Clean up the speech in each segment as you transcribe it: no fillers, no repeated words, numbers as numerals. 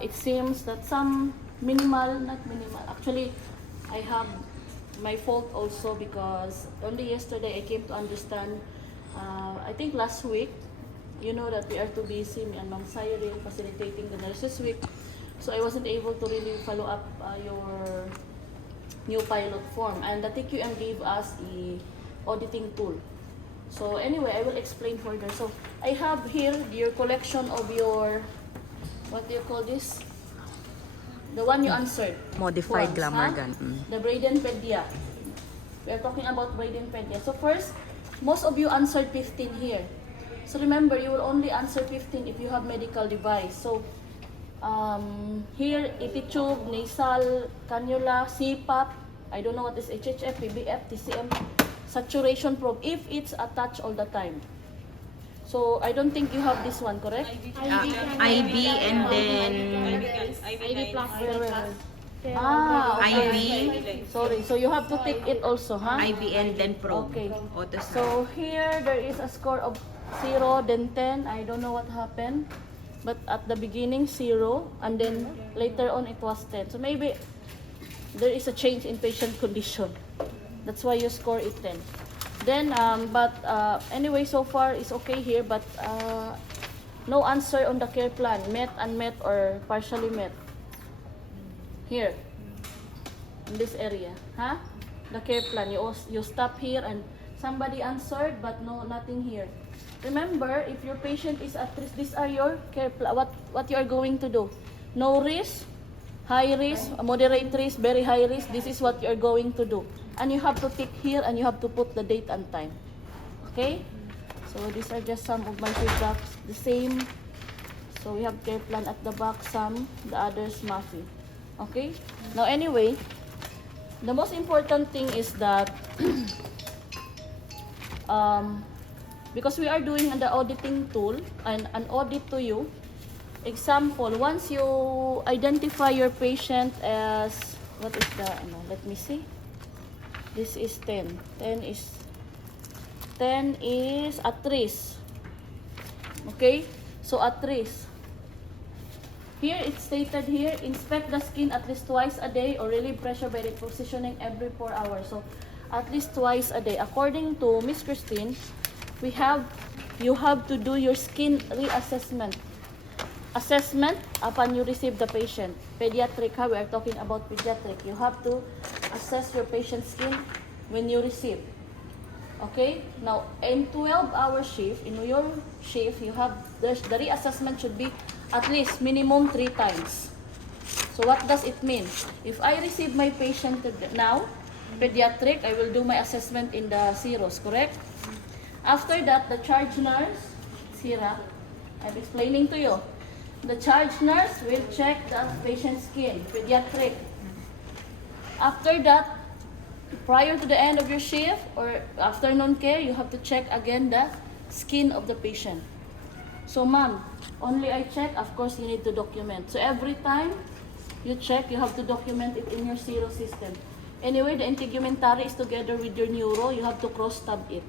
it seems that some not minimal, actually I have my fault also, because only yesterday I came to understand, I think last week, you know that we are too busy, me and Ma'am Cyril facilitating the Nurses Week, so I wasn't able to really follow up your new pilot form, and the TQM gave us a auditing tool. So anyway, I will explain further. So I have here your collection of your, what do you call this? The one you answered. Modified Forms, glamour huh? gun. The braden pedia. We are talking about braden pedia. So first, most of you answered 15 here. So remember, you will only answer 15 if you have medical device. So here, EP tube, nasal, cannula, CPAP, I don't know what is HHF, PBF, TCM, saturation probe, if it's attached all the time. So I don't think you have this one, correct? IB and then IV plus Okay. IV. Sorry, so you have to take it also, huh? IB and then probe. Okay. Autoscope. So here there is a score of 0, then 10. I don't know what happened, but at the beginning 0, and then later on it was 10. So maybe there is a change in patient condition. That's why you score it 10. Then, anyway, so far it's okay here, but no answer on the care plan, met, unmet, or partially met. Here, in this area, huh? The care plan, you stop here and somebody answered, but no, nothing here. Remember, if your patient is at risk, these are your care plan. What you are going to do? No risk, high risk, moderate risk, very high risk. This is what you are going to do, and you have to tick here and you have to put the date and time. Okay? So these are just some of my feedbacks. The same. So we have care plan at the back, some, the others, Mafi. Okay? Now anyway, the most important thing is that because we are doing the auditing tool and an audit to you. Example, once you identify your patient as, what is the, let me see. This is 10. 10 is at risk. Okay? So at risk. Here it's stated here, inspect the skin at least twice a day or relieve pressure by repositioning every 4 hours. So at least twice a day. According to Miss Christine, you have to do your skin reassessment. Assessment upon you receive the patient. Pediatric, we are talking about pediatric. You have to assess your patient's skin when you receive. Okay? Now, in 12-hour shift, in your shift, the reassessment should be at least minimum 3 times. So what does it mean? If I receive my patient now, pediatric, I will do my assessment in the zeros, correct? After that, the charge nurse, Sira, I'm explaining to you. The charge nurse will check the patient's skin, pediatric. After that, prior to the end of your shift or afternoon care, you have to check again the skin of the patient. So ma'am, only I check, of course you need to document. So every time you check, you have to document it in your zero system. Anyway, the integumentary is together with your neuro, you have to cross-tab it.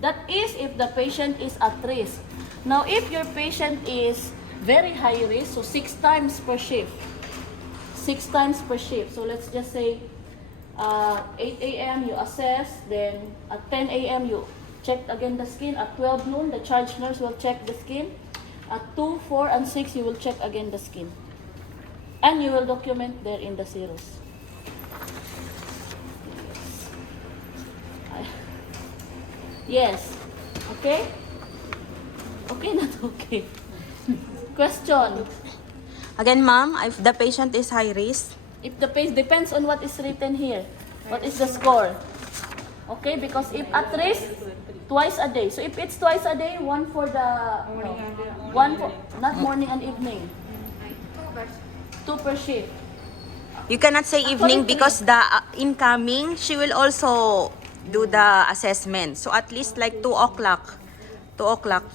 That is if the patient is at risk. Now, if your patient is very high risk, so 6 times per shift. 6 times per shift. So let's just say 8 a.m. you assess, then at 10 a.m. you check again the skin. At 12 noon, the charge nurse will check the skin. At 2, 4, and 6, you will check again the skin. And you will document there in the zeros. Yes. Okay? Okay, not okay. Question. Again, ma'am, if the patient is high risk, If the patient, depends on what is written here. What is the score? Okay, because if at risk, twice a day. So if it's twice a day, one for the, one for, not morning and evening. 2 per shift. you cannot say evening because the incoming, she will also do the assessment. So at least like 2 o'clock. 2 o'clock.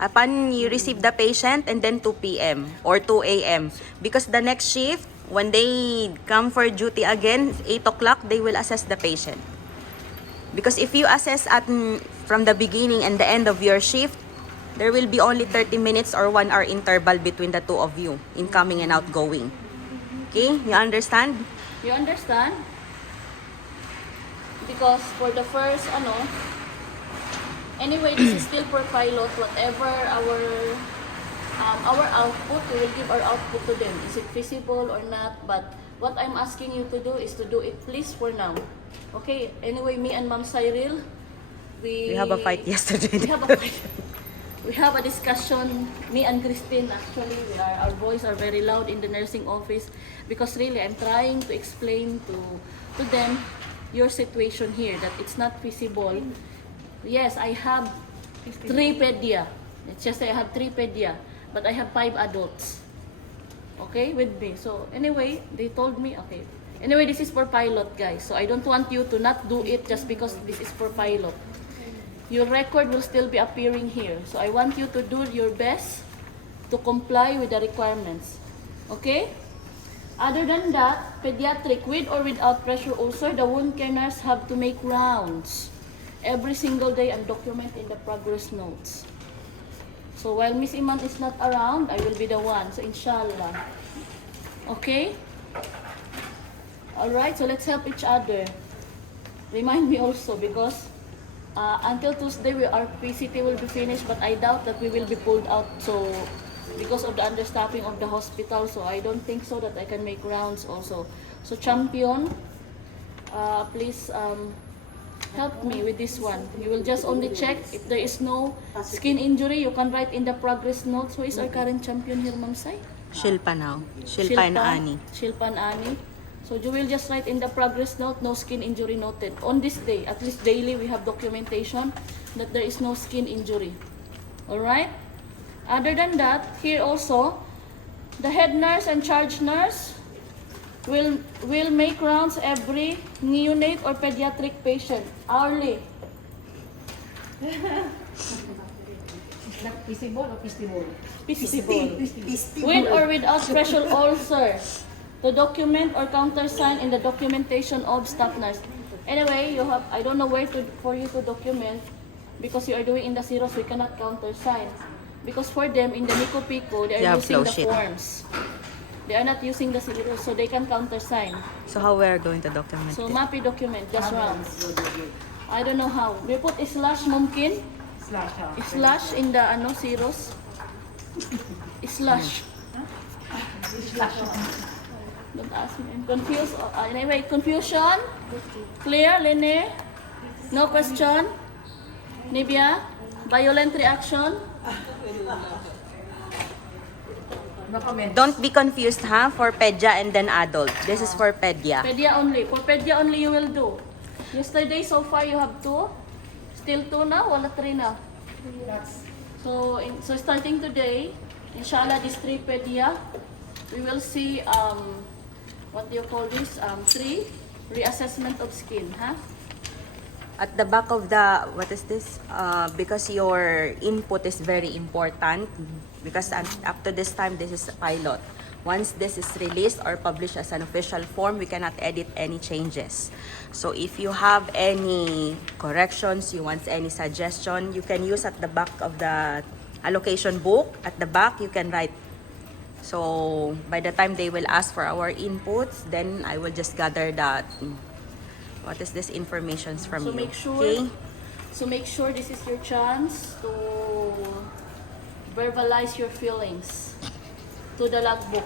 Upon you receive the patient and then 2 p.m. or 2 a.m. Because the next shift, when they come for duty again, 8 o'clock, they will assess the patient. Because if you assess from the beginning and the end of your shift, There will be only 30 minutes or 1 hour interval between the two of you, incoming and outgoing. Okay? You understand? You understand? Because for the first, anyway, this is still per pilot. Whatever our output, we will give our output to them. Is it feasible or not? But what I'm asking you to do is to do it please for now. Okay? Anyway, me and Ma'am Cyril, We have a fight yesterday. we have a fight. We have a discussion, me and Christine actually, our voice are very loud in the nursing office because really I'm trying to explain to them your situation here, that it's not feasible. Yes, I have 3 pedia. It's just I have 3 pedia, but I have 5 adults. Okay, with me. So anyway, they told me, okay. Anyway, this is for pilot, guys. So I don't want you to not do it just because this is for pilot. Your record will still be appearing here. So I want you to do your best to comply with the requirements. Okay? Other than that, pediatric, with or without pressure ulcer, the wound care nurse have to make rounds every single day and document in the progress notes. So while Miss Iman is not around, I will be the one. So inshallah. Okay? Alright, so let's help each other. Remind me also because until Tuesday, our PCT will be finished, but I doubt that we will be pulled out. So, because of the understaffing of the hospital, so I don't think so that I can make rounds also. So, champion, please help me with this one. You will just only check if there is no skin injury. You can write in the progress notes. Who is our current champion here, Ma'am Sai? Shilpa now. Shilpa and Ani. Shilpa and Ani. So you will just write in the progress note, no skin injury noted. On this day, at least daily, we have documentation that there is no skin injury. Alright? Other than that, here also, the head nurse and charge nurse will make rounds every neonate or pediatric patient, hourly. Feasible or feasible? Feasible. With or without pressure ulcer. To document or countersign in the documentation of staff nurse. Anyway, you have, I don't know where for you to document because you are doing in the zeros, we cannot countersign. Because for them, in the Nico Pico, they are using the forms. They are not using the zeros, so they can countersign. So how we are going to document So it? MAPI document, just rounds. I don't know how. We put slash mumkin. Slash in the zeros. Slash. Don't ask me. I'm confused. Anyway, confusion? Clear, Lene? No question? Nibia? Violent reaction? Don't be confused, ha? For pedia and then adult. This is for pedia. Pedia only. For pedia only you will do. Yesterday, so far, you have 2. Still 2 now? Wala 3 na? So starting today, inshallah, this 3 pedia, we will see, what do you call this? 3 reassessment of skin, huh? At the back of the, what is this? Because your input is very important. Because up to this time, this is a pilot. Once this is released or published as an official form, we cannot edit any changes. So if you have any corrections, you want any suggestion, you can use at the back of the allocation book. At the back, you can write. So by the time they will ask for our inputs, then I will just gather that. What is this information from So you? make sure, Okay? so make sure this is your chance to verbalize your feelings to the logbook.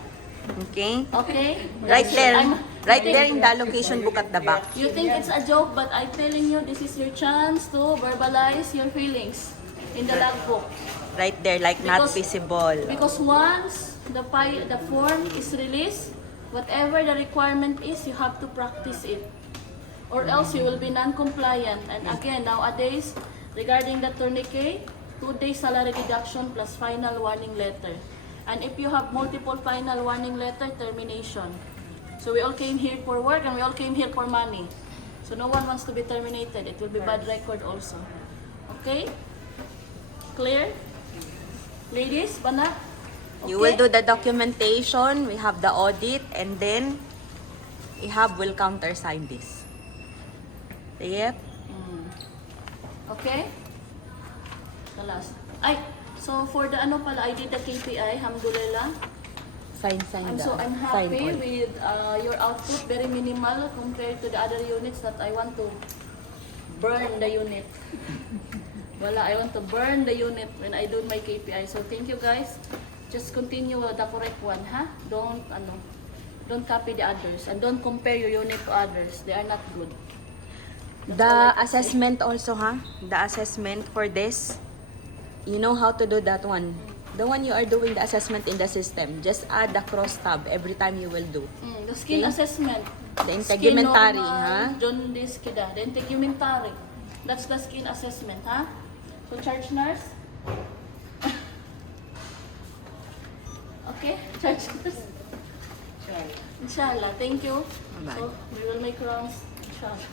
Okay? Okay? Right there. Right you there think- in the allocation book at the back. You think it's a joke, but I'm telling you, this is your chance to verbalize your feelings in the logbook. Right there, like not Because- visible. Because once the form is released, whatever the requirement is, you have to practice it. Or else you will be non-compliant. And again, nowadays, regarding the tourniquet, 2 days salary deduction plus final warning letter. And if you have multiple final warning letter, termination. So we all came here for work and we all came here for money. So no one wants to be terminated. It will be bad record also. Okay? Clear? Ladies, bana? You will do the documentation, we have the audit, and then IHAB will countersign this. Yep. Okay? The last. Ay, So for the ano pala, I did the KPI, alhamdulillah. I'm happy with your output, very minimal compared to the other units that I want to burn the unit. Wala, I want to burn the unit when I do my KPI. So thank you guys. Just continue the correct one, ha? Don't copy the others and don't compare your unit to others. They are not good. That's all I The can say. assessment also, ha? The assessment for this, you know how to do that one. The one you are doing the assessment in the system, just add the cross tab every time you will do. The skin Okay. assessment. The integumentary, Skin normal, ha? jaundice kida. The integumentary. That's the skin assessment, ha? So charge nurse. Okay, charge nurse. Inshallah. Thank you. Bye-bye. So we will make rounds. Inshallah.